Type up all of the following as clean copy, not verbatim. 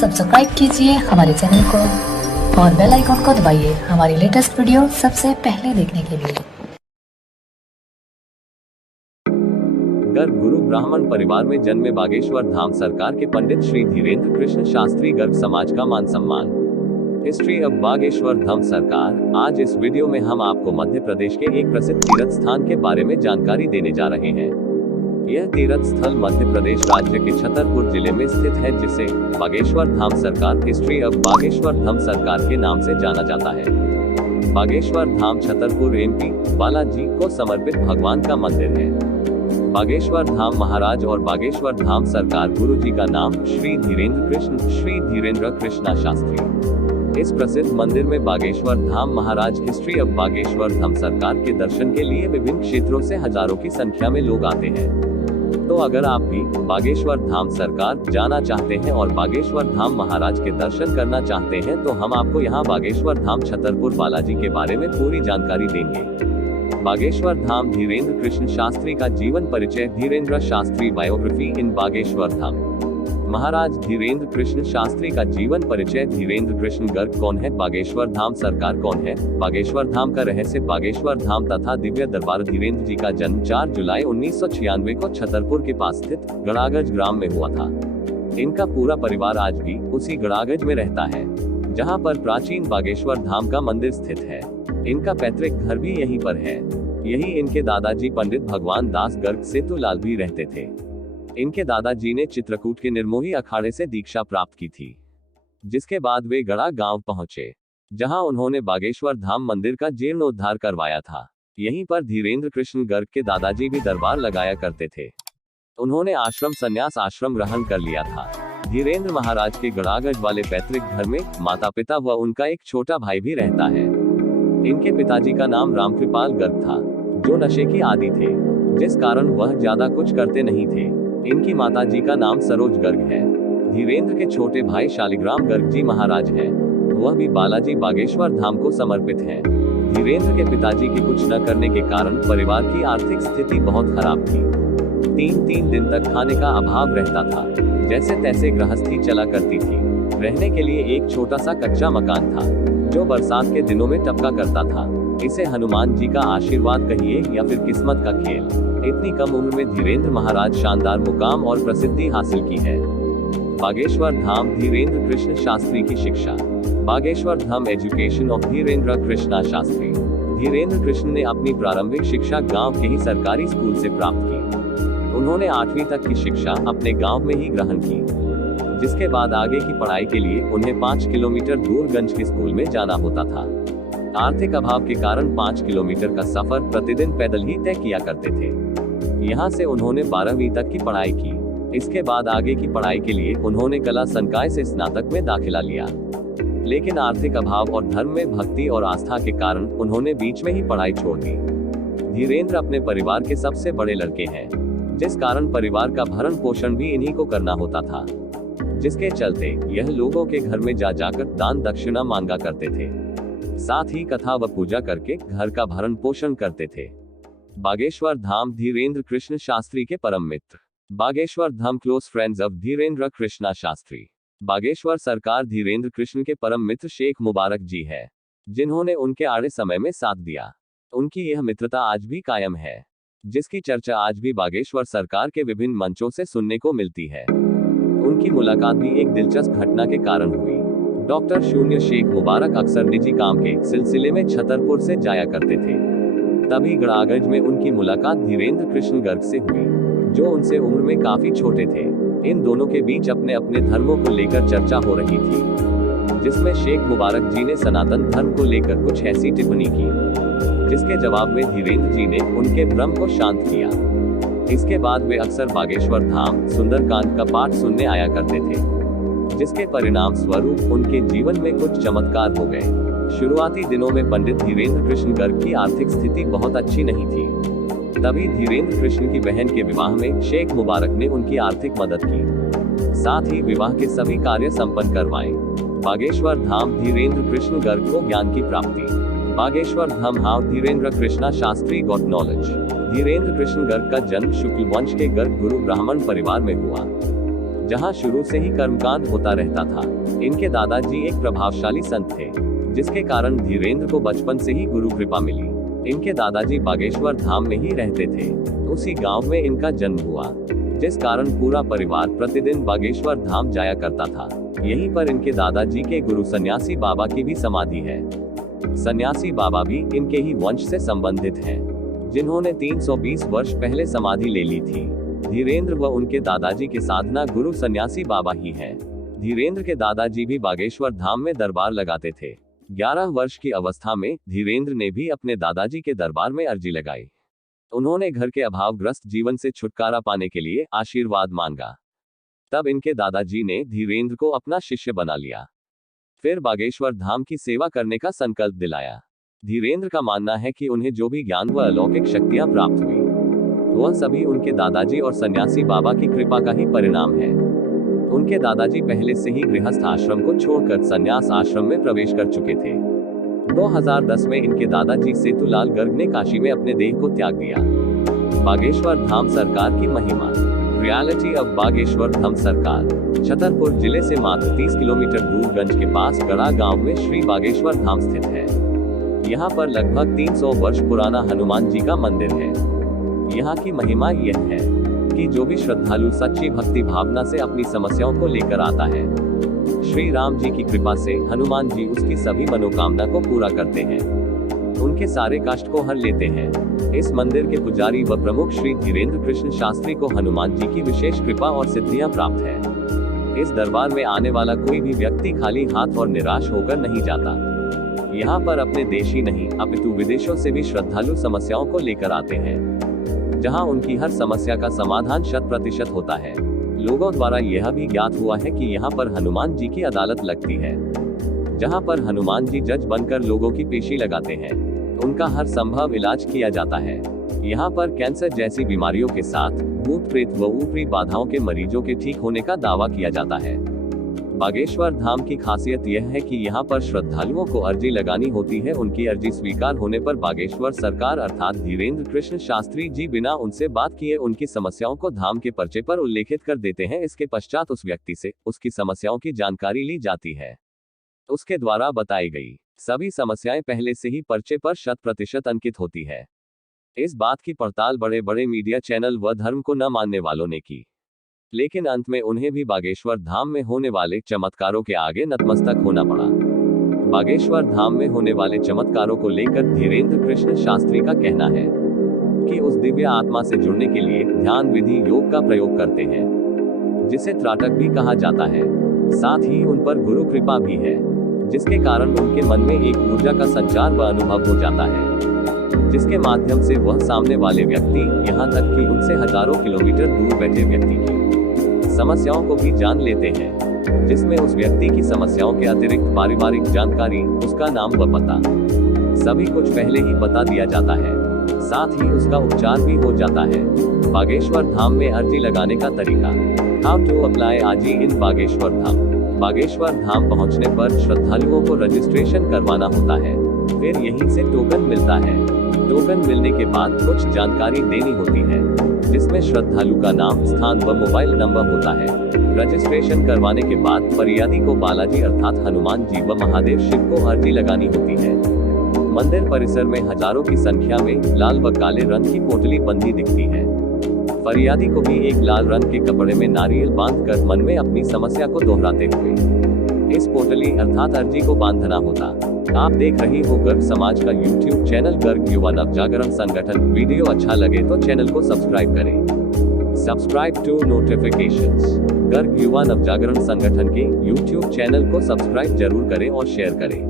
Subscribe कीजिए हमारे channel को और बेल आइकॉन को दबाइए हमारी लेटेस्ट वीडियो सबसे पहले देखने के लिए। गर्ग गुरु ब्राह्मण परिवार में जन्मे बागेश्वर धाम सरकार के पंडित श्री धीरेन्द्र कृष्ण शास्त्री गर्ग समाज का मान सम्मान। हिस्ट्री ऑफ बागेश्वर धाम सरकार। आज इस वीडियो में हम आपको मध्य प्रदेश के एक प्रसिद्ध तीर्थ स्थान के बारे में जानकारी देने जा रहे हैं। यह तीर्थ स्थल मध्य प्रदेश राज्य के छतरपुर जिले में स्थित है, जिसे बागेश्वर धाम सरकार हिस्ट्री ऑफ बागेश्वर धाम सरकार के नाम से जाना जाता है। बागेश्वर धाम छतरपुर एमपी बालाजी को समर्पित भगवान का मंदिर है। बागेश्वर धाम महाराज और बागेश्वर धाम सरकार गुरु जी का नाम श्री धीरेन्द्र कृष्णा शास्त्री। इस प्रसिद्ध मंदिर में बागेश्वर धाम महाराज हिस्ट्री ऑफ बागेश्वर धाम सरकार के दर्शन के लिए विभिन्न क्षेत्रों से हजारों की संख्या में लोग आते हैं। तो अगर आप भी बागेश्वर धाम सरकार जाना चाहते हैं और बागेश्वर धाम महाराज के दर्शन करना चाहते हैं, तो हम आपको यहाँ बागेश्वर धाम छतरपुर बालाजी के बारे में पूरी जानकारी देंगे। बागेश्वर धाम धीरेन्द्र कृष्ण शास्त्री का जीवन परिचय। धीरेन्द्र शास्त्री बायोग्राफी इन बागेश्वर धाम। महाराज धीरेन्द्र कृष्ण शास्त्री का जीवन परिचय। धीरेन्द्र कृष्ण गर्ग कौन है? बागेश्वर धाम सरकार कौन है? बागेश्वर धाम का रहस्य। बागेश्वर धाम तथा दिव्य दरबार। धीरेन्द्र जी का जन्म 4 जुलाई 1996 को छतरपुर के पास स्थित गड़ागज ग्राम में हुआ था। इनका पूरा परिवार आज भी उसी गड़ागज में रहता है, जहाँ पर प्राचीन बागेश्वर धाम का मंदिर स्थित है। इनका पैतृक घर भी यहीं पर है। यही इनके दादाजी पंडित भगवान दास गर्ग सेतुलाल भी रहते थे। इनके दादाजी ने चित्रकूट के निर्मोही अखाड़े से दीक्षा प्राप्त की थी, जिसके बाद वे गड़ा गांव पहुंचे, जहां उन्होंने बागेश्वर धाम मंदिर का जीर्णोद्धार करवाया था। यहीं पर धीरेन्द्र कृष्ण गर्ग के दादाजी भी दरबार लगाया करते थे। उन्होंने आश्रम संन्यास आश्रम ग्रहण कर लिया था। धीरेन्द्र महाराज के गड़ागज वाले पैतृक घर में माता पिता व उनका एक छोटा भाई भी रहता है। इनके पिताजी का नाम रामकृपाल गर्ग था, जो नशे की आदी थे, जिस कारण वह ज्यादा कुछ करते नहीं थे। इनकी माताजी का नाम सरोज गर्ग है। धीरेन्द्र के छोटे भाई शालिग्राम गर्ग जी महाराज हैं। वह भी बालाजी बागेश्वर धाम को समर्पित हैं। धीरेन्द्र के पिताजी के कुछ न करने के कारण परिवार की आर्थिक स्थिति बहुत खराब थी। 3 दिन तक खाने का अभाव रहता था। जैसे तैसे गृहस्थी चला करती थी। रहने के लिए एक छोटा सा कच्चा मकान था, जो बरसात के दिनों में टपका करता था। इसे हनुमान जी का आशीर्वाद कहिए या फिर किस्मत का खेल। इतनी कम उम्र में धीरेन्द्र महाराज शानदार मुकाम और प्रसिद्धि हासिल की है। बागेश्वर धाम धीरेन्द्र कृष्ण शास्त्री की शिक्षा। Bageshwar Dham education of Dhirendra Krishna Shastri. धीरेन्द्र कृष्ण ने अपनी प्रारंभिक शिक्षा गांव के ही सरकारी स्कूल से प्राप्त की। उन्होंने 8वीं तक की शिक्षा अपने गांव में ही ग्रहण की, जिसके बाद आगे की पढ़ाई के लिए उन्हें 5 किलोमीटर दूर गंज के स्कूल में जाना होता था। आर्थिक अभाव के कारण 5 किलोमीटर का सफर प्रतिदिन पैदल ही तय किया करते थे। यहाँ से उन्होंने 12वीं तक की पढ़ाई की। इसके बाद आगे की पढ़ाई के लिए उन्होंने कला संकाय से स्नातक में दाखिला लिया, लेकिन आर्थिक अभाव और धर्म में भक्ति और आस्था के कारण उन्होंने बीच में ही पढ़ाई छोड़ दी। धीरेन्द्र अपने परिवार के सबसे बड़े लड़के हैं, जिस कारण परिवार का भरण पोषण भी इन्हीं को करना होता था, जिसके चलते यह लोगों के घर में जा जाकर दान दक्षिणा मांगा करते थे। साथ ही कथा व पूजा करके घर का भरण पोषण करते थे। बागेश्वर धाम धीरेन्द्र कृष्ण शास्त्री के परम मित्र। Bageshwar Dham close friends of Dhirendra Krishna Shastri. Bageshwar Sarkar Dhirendra Krishna के परम मित्र शेख मुबारक जी है, जिन्होंने उनके आड़े समय में साथ दिया। उनकी यह मित्रता आज भी कायम है, जिसकी चर्चा आज भी बागेश्वर सरकार के विभिन्न मंचों से सुनने को मिलती है। उनकी मुलाकात भी एक दिलचस्प घटना के कारण हुई। डॉक्टर शून्य शेख मुबारक अक्सर निजी काम के सिलसिले में छतरपुर से जाया करते थे। तभी गड़ागज में उनकी मुलाकात धीरेन्द्र कृष्ण गर्ग से हुई, जो उनसे उम्र में काफी छोटे थे। इन दोनों के बीच अपने अपने धर्मों को लेकर चर्चा हो रही थी, जिसमें शेख मुबारक जी ने सनातन धर्म को लेकर कुछ ऐसी टिप्पणी की, जिसके जवाब में धीरेन्द्र जी ने उनके भ्रम को शांत किया। इसके बाद वे अक्सर बागेश्वर धाम सुंदरकांड का पाठ सुनने आया करते थे, जिसके परिणाम स्वरूप उनके जीवन में कुछ चमत्कार हो गए। शुरुआती दिनों में पंडित धीरेन्द्र कृष्ण गर्ग की आर्थिक स्थिति बहुत अच्छी नहीं थी। तभी धीरेन्द्र कृष्ण की बहन के विवाह में शेख मुबारक ने उनकी आर्थिक मदद की, साथ ही विवाह के सभी कार्य संपन्न करवाए। बागेश्वर धाम धीरेन्द्र कृष्ण गर्ग को ज्ञान की प्राप्ति। Bageshwar Dham how Dhirendra Krishna Shastri got knowledge. Dhirendra Krishna Garg का जन्म शुक्ल वंश के गर्ग गुरु ब्राह्मण परिवार में हुआ, जहां शुरू से ही कर्मकांड होता रहता था। इनके दादाजी एक प्रभावशाली संत थे, जिसके कारण धीरेंद्र को बचपन से ही गुरु कृपा मिली। इनके दादाजी बागेश्वर धाम में ही रहते थे, उसी गांव में इनका जन्म हुआ, जिस कारण पूरा परिवार प्रतिदिन बागेश्वर धाम जाया करता था। यहीं पर इनके दादाजी के गुरु सन्यासी बाबा की भी समाधि है। सन्यासी बाबा भी इनके ही वंश से संबंधित हैं, जिन्होंने 320 वर्ष पहले समाधि ले ली थी। धीरेंद्र व उनके दादाजी के साधना गुरु सन्यासी बाबा ही हैं। धीरेंद्र के दादाजी भी बागेश्वर धाम में दरबार लगाते थे। 11 वर्ष की अवस्था में धीरेंद्र ने भी अपने दादाजी के दरबार में अर्जी लगाई। उन्होंने घर के अभावग्रस्त जीवन से छुटकारा पाने के लिए आशीर्वाद मांगा। तब इनके दादाजी ने धीरेंद्र को अपना शिष्य बना लिया, फिर बागेश्वर धाम की सेवा करने का संकल्प दिलाया। धीरेंद्र का मानना है कि उन्हें जो भी ज्ञान व अलौकिक शक्तियां प्राप्त हुई, वह सभी उनके दादाजी और सन्यासी बाबा की कृपा का ही परिणाम है। उनके दादाजी पहले से ही गृहस्थ आश्रम को छोड़कर संन्यास आश्रम में प्रवेश कर चुके थे। 2010 में इनके दादाजी सेतुलाल गर्ग ने काशी में अपने देह को त्याग दिया। बागेश्वर धाम सरकार की महिमा। रियलिटी ऑफ बागेश्वर धाम सरकार। छतरपुर जिले से मात्र 30 किलोमीटर दूर गंज के पास गड़ा गांव में श्री बागेश्वर धाम स्थित है। यहाँ पर लगभग 300 वर्ष पुराना हनुमान जी का मंदिर है। यहाँ की महिमा यह है कि जो भी श्रद्धालु सच्ची भक्ति भावना से अपनी समस्याओं को लेकर आता है, श्री राम जी की कृपा से हनुमान जी उसकी सभी मनोकामना को पूरा करते हैं, उनके सारे कष्ट को हर लेते हैं। इस मंदिर के पुजारी व प्रमुख श्री धीरेंद्र कृष्ण शास्त्री को हनुमान जी की विशेष कृपा और सिद्धियां प्राप्त है। इस दरबार में आने वाला कोई भी व्यक्ति खाली हाथ और निराश होकर नहीं जाता। यहाँ पर अपने देश ही नहीं अपितु विदेशों से भी श्रद्धालु समस्याओं को लेकर आते हैं, जहाँ उनकी हर समस्या का समाधान 100% होता है। लोगों द्वारा यह भी ज्ञात हुआ है कि यहाँ पर हनुमान जी की अदालत लगती है, जहाँ पर हनुमान जी जज बनकर लोगों की पेशी लगाते हैं, उनका हर संभव इलाज किया जाता है। यहाँ पर कैंसर जैसी बीमारियों के साथ भूत प्रेत व ऊपरी बाधाओं के मरीजों के ठीक होने का दावा किया जाता है। बागेश्वर धाम की खासियत यह है कि यहाँ पर श्रद्धालुओं को अर्जी लगानी होती है। उनकी अर्जी स्वीकार होने पर बागेश्वर सरकार अर्थात धीरेंद्र कृष्ण शास्त्री जी बिना उनसे बात किए उनकी समस्याओं को धाम के पर्चे पर उल्लेखित कर देते हैं। इसके पश्चात उस व्यक्ति से उसकी समस्याओं की जानकारी ली जाती है। उसके द्वारा बताई गई सभी समस्याएं पहले से ही पर्चे पर 100% अंकित होती है। इस बात की पड़ताल बड़े बड़े मीडिया चैनल व धर्म को न मानने वालों ने की, लेकिन अंत में उन्हें भी बागेश्वर धाम में होने वाले चमत्कारों के आगे नतमस्तक होना पड़ा। बागेश्वर धाम में होने वाले चमत्कारों को लेकर धीरेंद्र कृष्ण शास्त्री का कहना है कि उस दिव्य आत्मा से जुड़ने के लिए ध्यान विधि योग का प्रयोग करते हैं, जिसे त्राटक भी कहा जाता है। साथ ही उन पर गुरु कृपा भी है, जिसके कारण उनके मन में एक ऊर्जा का संचार व अनुभव हो जाता है, जिसके माध्यम से वह सामने वाले व्यक्ति, यहाँ तक कि उनसे हजारों किलोमीटर दूर बैठे व्यक्ति की समस्याओं को भी जान लेते हैं, जिसमें उस व्यक्ति की समस्याओं के अतिरिक्त पारिवारिक जानकारी, उसका नाम व पता, सभी कुछ पहले ही बता दिया जाता है। साथ ही उसका उपचार भी हो जाता है। बागेश्वर धाम में अर्जी लगाने का तरीका। हाउ टू अप्लाई अर्जी इन बागेश्वर धाम। बागेश्वर धाम पहुंचने पर श्रद्धालुओं को रजिस्ट्रेशन करवाना होता है, फिर यहीं से टोकन मिलता है। टोकन मिलने के बाद कुछ जानकारी देनी होती है, जिसमें श्रद्धालु का नाम, स्थान व मोबाइल नंबर होता है। रजिस्ट्रेशन करवाने के बाद फरियादी को बालाजी अर्थात हनुमान जी व महादेव शिव को अर्जी लगानी होती है। मंदिर परिसर में हजारों की संख्या में लाल व काले रंग की पोटली बंधी दिखती है। फरियादी को भी एक लाल रंग के कपड़े में नारियल बांधकर मन में अपनी समस्या को दोहराते हुए इस पोटली अर्थात अर्जी को बांधना होता। आप देख रही हो गर्ग समाज का YouTube चैनल गर्ग युवा नवजागरण संगठन। वीडियो अच्छा लगे तो चैनल को सब्सक्राइब करें। Subscribe to notifications. गर्ग युवा नवजागरण संगठन के YouTube चैनल को सब्सक्राइब जरूर करें और शेयर करें।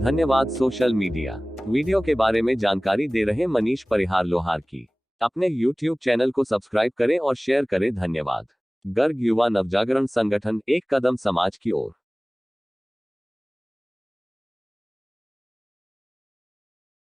धन्यवाद। सोशल मीडिया वीडियो के बारे में जानकारी दे रहे मनीष परिहार लोहार की। अपने YouTube चैनल को सब्सक्राइब करें और शेयर करें। धन्यवाद। गर्ग युवा नवजागरण संगठन, एक कदम समाज की ओर।